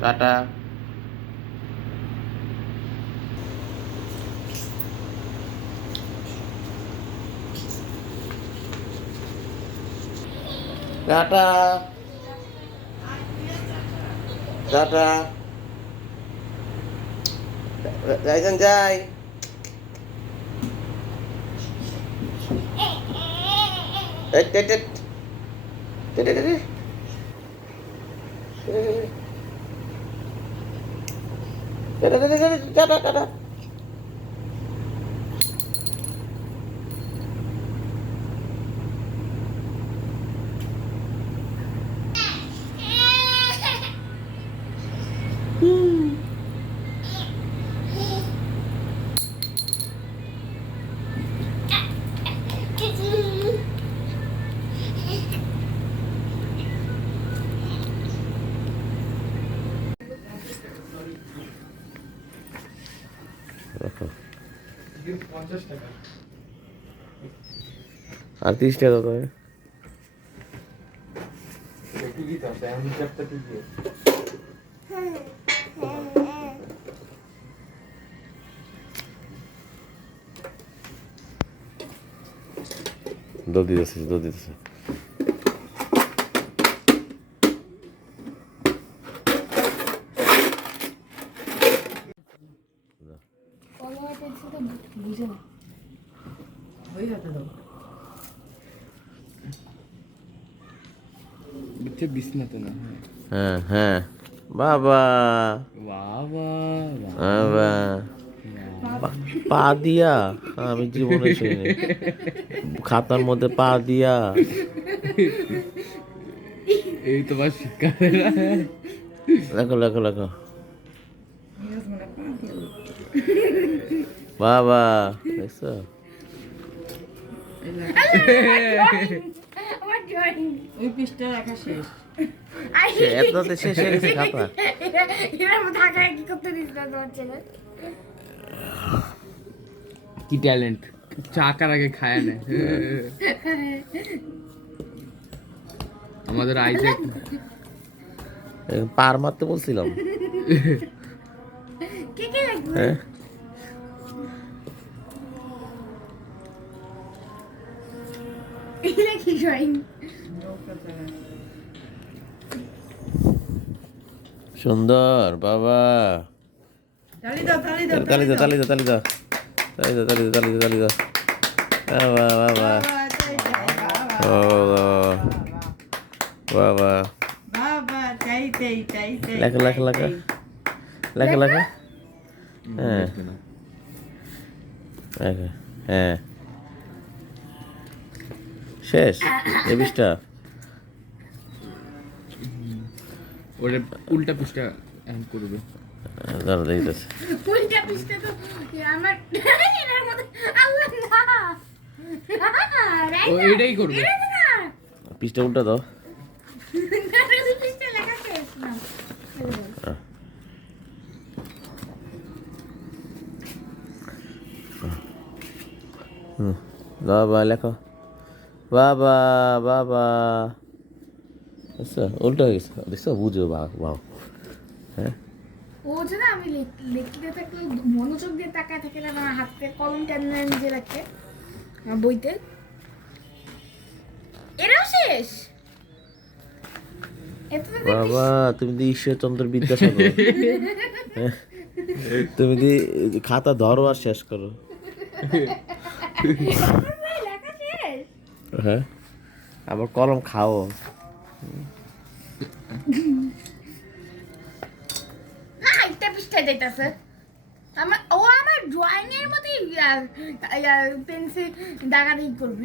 Tata. Tata tata. যাইছেন যাই। Tata tata. আর 30 টাকা করে দৌড় দিতেছে। বিছনাতে না। হ্যাঁ হ্যাঁ বাবা বাবা বাবা পা দিয়া আমি জীবনে শুনিনি খাতার মধ্যে পা দিয়া। এই তোমার শিক্ষা। লেখো লেখো লেখো বাবা দেখছো ওই পৃষ্ঠা রাখা শেষ। এততে শেষ হয়ে গেছে খাতা। কি ট্যালেন্ট, চাকার আগে খায় না। আমাদের আইজ্যাক পার মারতে বলছিলাম। হ্যাঁ সুন্দর বাবা। তালি দাও তালি দাও তালি দাও তালি দাও তালি দাও তালি দাও তালি দাও তালি দাও। বাবা বাবা বাবা লেখা লেখা লেখা লেখা লেখা। হ্যাঁ লেখা হ্যাঁ শেষ এ বিষটা। ওটা উল্টা পৃষ্ঠা এখন করবে। দাঁড়া দেখতেছে উল্টা পৃষ্ঠা তো আমার এর মধ্যে আল্লাহ না ও এটাই করবে। পিসটা উল্টা দাও। পৃষ্ঠা লেখা শেষ না। বাবা লেখো বাবা বাবা। আচ্ছা উল্টা হয়ে গেছে দেখছো বুঝো বাবা। হ্যাঁ ও যে না আমি লিখতে থাকলে মনোযোগ দিয়ে তাকায় থাকে না, আমার হাতে কলম টেনে নিজে রাখে আমার বইতে। এটাও শেষ। বাবা তুমি দি ঈশ্বরচন্দ্র বিদ্যাসাগর। তুমি দি খাতা ধরো আর শেষ করো। লেখা শেষ। হ্যাঁ আবার কলম খাও। না একটা পৃষ্ঠা যাইতাছে আমার ড্রয়িং এর মধ্যে পেন্সিল দাগাদাগি করবে।